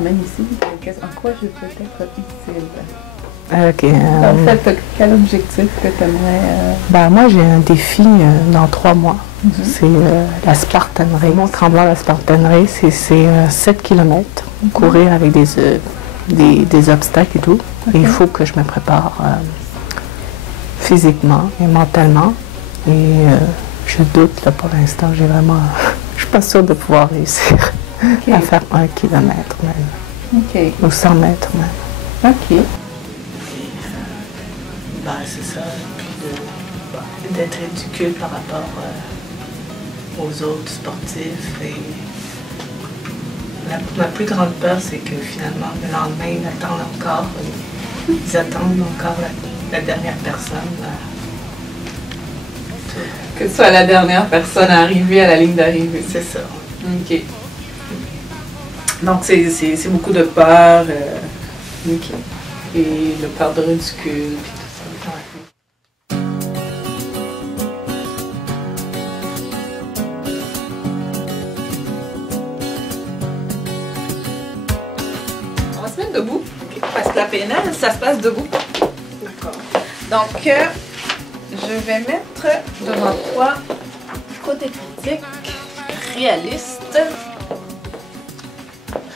Même ici, en quoi je peux être utile? Ok. En fait, quel objectif que tu aimerais? Moi, j'ai un défi dans 3 mois. C'est la Spartan-Race. Mont-Tremblant, la Spartan-Race, c'est 7 km. Courir avec des obstacles et tout. Et il faut que je me prépare physiquement et mentalement. Et je doute là, pour l'instant. Je suis pas sûre de pouvoir réussir. À faire 1 kilomètre même. Ou 100 mètres même. Ok. C'est ça. Puis d'être ridicule par rapport aux autres sportifs. Et ma plus grande peur, c'est que finalement, le lendemain, ils attendent encore. Ils attendent encore la dernière personne. Que ce soit la dernière personne à arriver à la ligne d'arrivée. C'est ça. Ok. Donc, c'est beaucoup de peur. Et le peur de ridicule, puis tout ça. On va se mettre debout. Parce que la PNL, ça se passe debout. D'accord. Donc, je vais mettre devant toi côté critique, réaliste,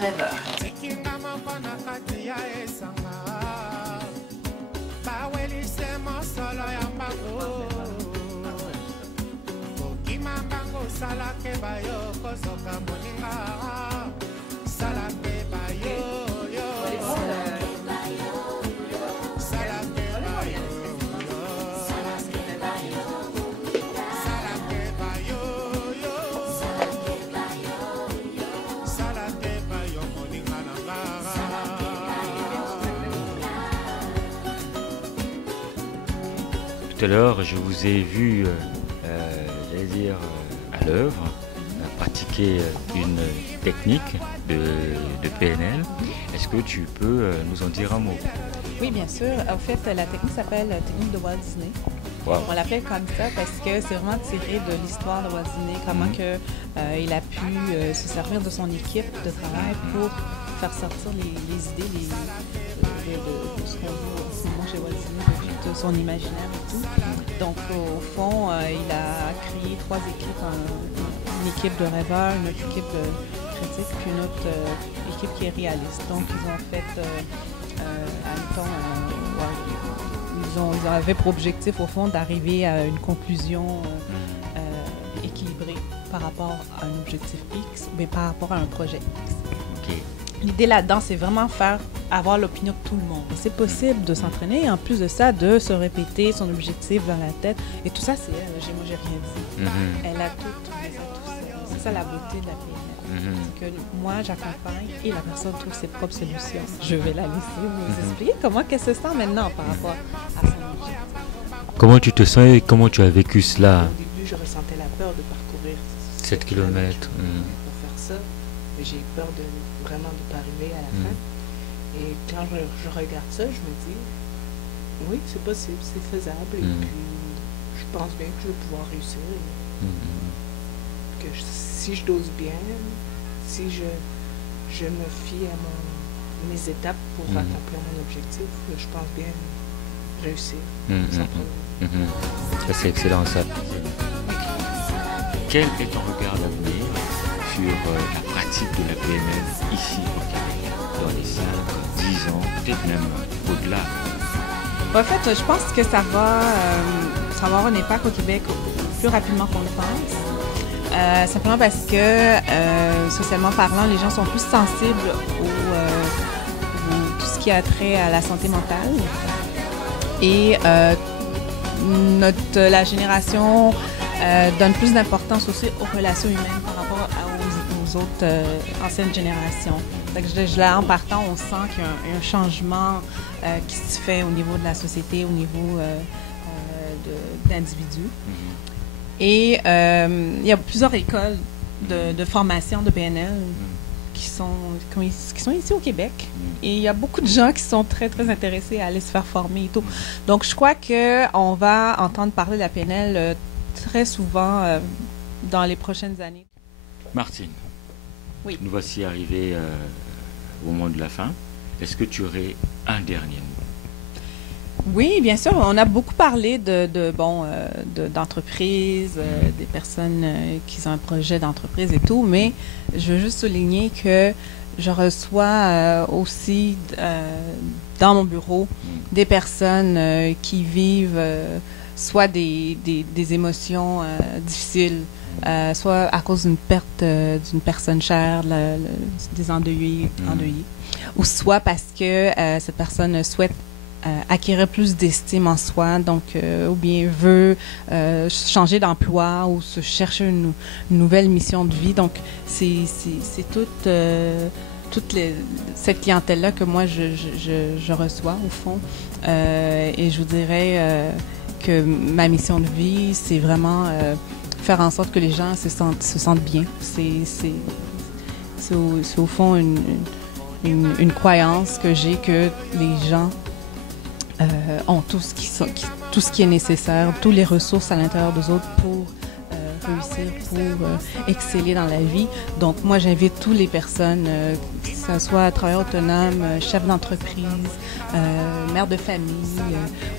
rêveur. Tout à l'heure, je vous ai vu, j'allais dire, à l'œuvre, pratiquer une technique de PNL. Est-ce que tu peux nous en dire un mot? Oui, bien sûr. En fait, la technique s'appelle la technique de Walt Disney. Wow. On l'appelle comme ça parce que c'est vraiment tiré de l'histoire de Walt Disney, comment il a pu se servir de son équipe de travail pour faire sortir les idées de ce qu'on voit en ce moment chez Walt Disney, de son imaginaire et tout. Donc, au fond, il a créé 3 équipes, une équipe de rêveurs, une autre équipe de critiques, puis une autre équipe qui est réaliste. Donc, ils ont fait, ils avaient pour objectif, au fond, d'arriver à une conclusion équilibrée par rapport à un objectif X, mais par rapport à un projet X. Okay. L'idée là-dedans, c'est vraiment avoir l'opinion de tout le monde. C'est possible de s'entraîner et en plus de ça, de se répéter son objectif dans la tête. Et tout ça, c'est elle. Moi, j'ai rien dit. Elle a tout seul. C'est ça la beauté de la PNL. C'est que moi, j'accompagne et la personne trouve ses propres solutions. Je vais la laisser vous expliquer comment elle se sent maintenant par rapport à son objectif. Comment tu te sens et comment tu as vécu cela? Au début, je ressentais la peur de parcourir 7 km. Pour faire ça, j'ai peur vraiment de ne pas arriver à la fin. Et quand je regarde ça, je me dis, oui, c'est possible, c'est faisable. Et puis, je pense bien que je vais pouvoir réussir. Que si je dose bien, si je me fie à mes étapes pour accomplir mon objectif, je pense bien réussir. Sans problème. Ça, c'est excellent, ça. Quel est ton regard d'avenir sur la pratique de la PNL ici au Québec, dans les 5, 10 ans, peut-être même au-delà? En fait, je pense que ça va avoir un impact au Québec plus rapidement qu'on le pense. Simplement parce que, socialement parlant, les gens sont plus sensibles tout ce qui a trait à la santé mentale. Et la génération donne plus d'importance aussi aux relations humaines par rapport aux autres anciennes générations. Fait que là, en partant, on sent qu'il y a un changement qui se fait au niveau de la société, au niveau d'individus. Et il y a plusieurs écoles de formation de PNL qui sont ici au Québec. Et il y a beaucoup de gens qui sont très, très intéressés à aller se faire former et tout. Donc, je crois qu'on va entendre parler de la PNL très souvent dans les prochaines années. Martine, oui. Nous voici arrivés au moment de la fin. Est-ce que tu aurais un dernier mot? Oui, bien sûr. On a beaucoup parlé d'entreprises, des personnes qui ont un projet d'entreprise et tout, mais je veux juste souligner que je reçois aussi dans mon bureau des personnes qui vivent soit des émotions difficiles, soit à cause d'une perte d'une personne chère, des endeuillés, ou soit parce que cette personne souhaite acquérir plus d'estime en soi, donc ou bien veut changer d'emploi ou se chercher une nouvelle mission de vie. Donc, c'est toute cette clientèle-là que moi, je reçois, au fond. Et je vous dirais que ma mission de vie, c'est vraiment faire en sorte que les gens se sentent bien. C'est au fond une croyance que j'ai que les gens ont tout ce qui est nécessaire, toutes les ressources à l'intérieur d'eux autres pour réussir, pour exceller dans la vie. Donc, moi, j'invite toutes les personnes, que ce soit travailleurs autonomes, chefs d'entreprise, mères de famille,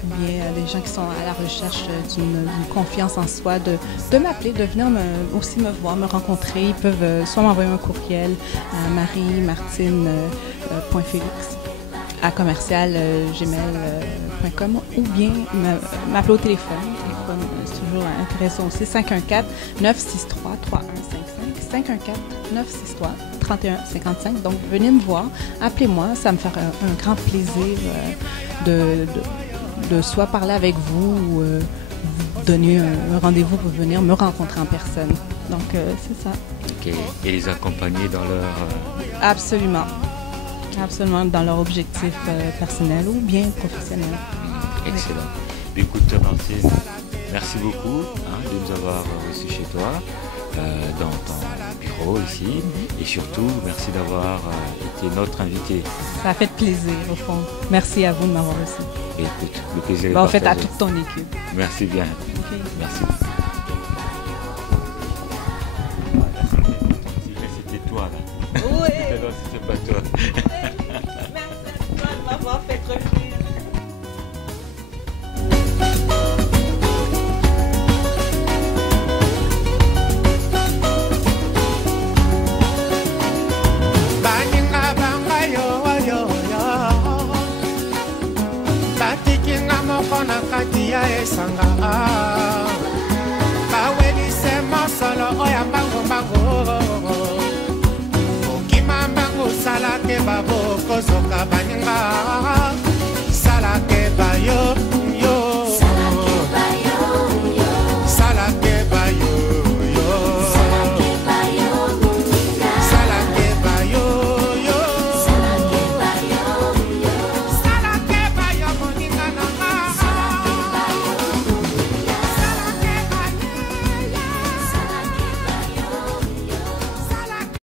ou bien les gens qui sont à la recherche d'une confiance en soi, de m'appeler, de venir aussi me voir, me rencontrer. Ils peuvent soit m'envoyer un courriel à marie-martine.félix@gmail.com ou bien m'appeler au téléphone. C'est toujours intéressant aussi. 514-963-3155. 514-963-3155. Donc, venez me voir, appelez-moi. Ça me fera un grand plaisir de soit parler avec vous ou vous donner un rendez-vous pour venir me rencontrer en personne. Donc, c'est ça. OK. Et les accompagner dans leur... Absolument, dans leur objectif personnel ou bien professionnel. Excellent. Oui. Écoute, Martine, merci beaucoup de nous avoir reçus chez toi, dans ton bureau ici, et surtout, merci d'avoir été notre invité. Ça a fait plaisir, au fond. Merci à vous de m'avoir reçu. Et écoute, le plaisir est partagé. En fait, à toute ton équipe. Merci bien. Okay. Merci.